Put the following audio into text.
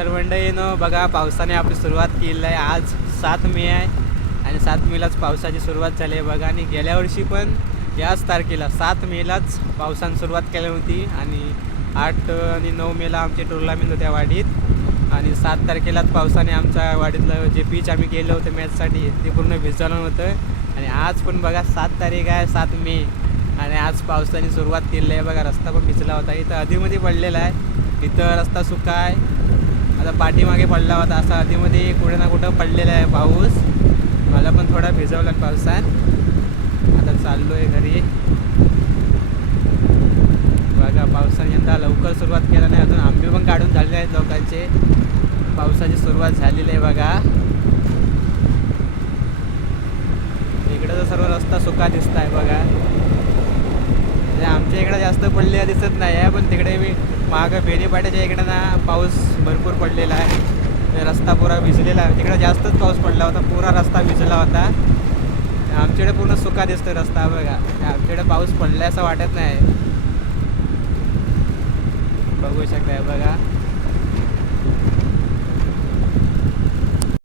तर मंडळीनं बघा पावसाने आपली सुरुवात केली आहे. आज 7 मे आहे आणि 7 मेलाच पावसाची सुरुवात झाली आहे बघा. आणि गेल्या वर्षी पण याच तारखेला 7 मेलाच पावसाने सुरुवात केली होती आणि 8 आणि 9 मेला आमची टुर्नामेंट होत्या वाडीत आणि 7 तारखेलाच पावसाने आमच्या वाडीतलं जे पिच आम्ही केलं होतं मॅचसाठी ते पूर्ण भिजवलं होतं. आणि आज पण बघा 7 तारीख आहे, 7 मे आणि आज पावसाने सुरुवात केली आहे बघा. रस्ता पण भिजला होता, इथं आधीमध्ये पडलेला आहे, इथं रस्ता सुका आहे. आता पाठीमागे पडला होता, असा आधीमध्ये कुठे ना कुठं पडलेला आहे पाऊस. मला पण थोडा भिजवला पावसात. आता चाललो आहे घरी बघा. पावसाने यंदा लवकर सुरुवात केला नाही, अजून आंबे पण काढून झालेले आहेत लोकांचे. पावसाची सुरुवात झालेली आहे बघा. इकडं सर्व रस्ता सुका दिसत आहे बघा. आमच्या इकडे जास्त पडलेला दिसत नाही आहे, पण तिकडे मी मागं बेनीपाट्याच्या इकडे ना पाऊस भरपूर पडलेला आहे. रस्ता पुरा भिजलेला आहे. तिकडे जास्तच पाऊस पडला होता, पुरा रस्ता भिजला होता. आमच्याकडे पूर्ण सुका दिसतो रस्ता बघा. आमच्याकडे पाऊस पडला असं वाटत नाही. बघू शकताय बघा.